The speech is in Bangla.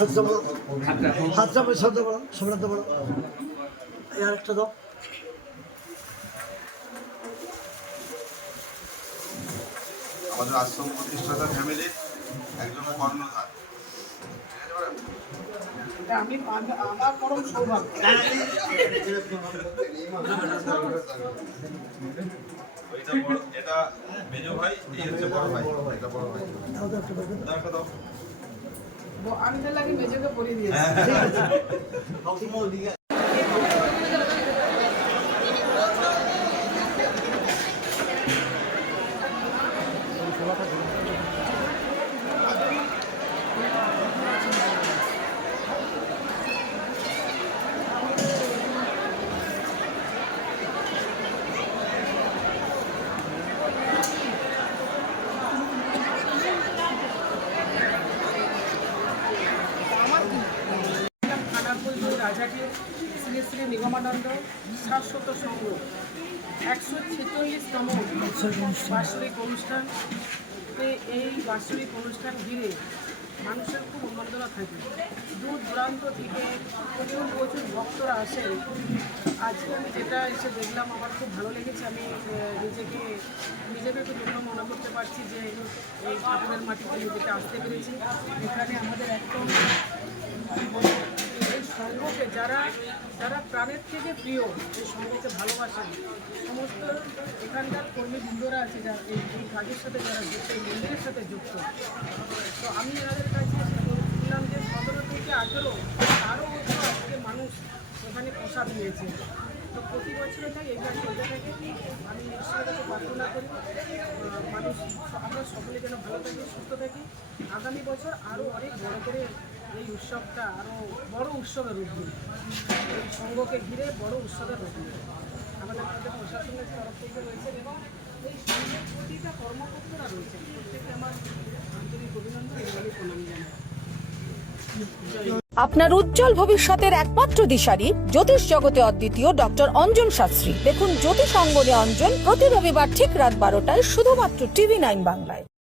হ্যাঁ বন্ধ করো। হাত চাপো শব্দ করো শব্দ করো। এই আরেকটা দাও। আমাদের আশ্রম প্রতিষ্ঠাতা ফ্যামিলির একজন কর্ণধার। আমি আমার পরম সৌভাগ্য। এটা মেজো ভাই এই হচ্ছে বড় ভাই। এটা বড় ভাই। দাও দাও দাও। আমি তাহলে আগে মেজোকে পরিয়ে দিয়েছি খানাকুল দুই রাজাকে শ্রী শ্রী নিগমানন্দ শাশ্বত সংঘ একশো ছেচল্লিশতম বাৎসরিক অনুষ্ঠান। এই বাৎসরিক অনুষ্ঠান ঘিরে মানুষের খুব উন্মাদনা থাকে। দূর দূরান্ত থেকে প্রচুর প্রচুর ভক্তরা আসে আজকে আমি যেটা এসে দেখলাম, আমার খুব ভালো লেগেছে। আমি নিজেকে নিজেকে একটু ধন্য মনে করতে পারছি যে এই ঠাকুরের মাটিতে নিজেকে আসতে পেরেছি। এখানে আমাদের একদম যারা যারা প্রাণের থেকে প্রিয় এই সঙ্গকে ভালোবাসেন, সমস্ত এখানকার কর্মীবৃন্দরা আছে যারা এই এই কাজের সাথে যারা যুক্ত, এই মন্দিরের সাথে যুক্ত। তো আমি এনাদের কাছে শুনলাম যে সতেরো থেকে আঠেরো আরও বছর আজকে মানুষ এখানে প্রসাদ নিয়েছে। তো প্রতি বছরে তাই এই কাজ চলতে থাকে। আমি ঈশ্বরের কাছে প্রার্থনা করি মানুষ, আমরা সকলে যেন ভালো থাকি, সুস্থ থাকি। আগামী বছর আরও অনেক বড় করে এই উৎসবটা আরও উৎসবের রূপ দিই সঙ্গকে ঘিরে বড় উৎসবের রূপ দিই আমাদের আমাদের প্রশাসনের তরফ থেকে রয়েছেন এবং এই সঙ্গের প্রতিটা কর্মকর্তারা রয়েছেন। প্রত্যেককে আমার আন্তরিক অভিনন্দন এবং প্রণাম জানাই। আপনার উজ্জ্বল ভবিষ্যতের একমাত্র দিশারি জ্যোতিষ জগতে অদ্বিতীয় ডক্টর অঞ্জন শাস্ত্রী। দেখুন জ্যোতিষ অঙ্গনে অঞ্জন প্রতি রবিবার ঠিক রাত বারোটায় শুধুমাত্র টিভি নাইন বাংলায়।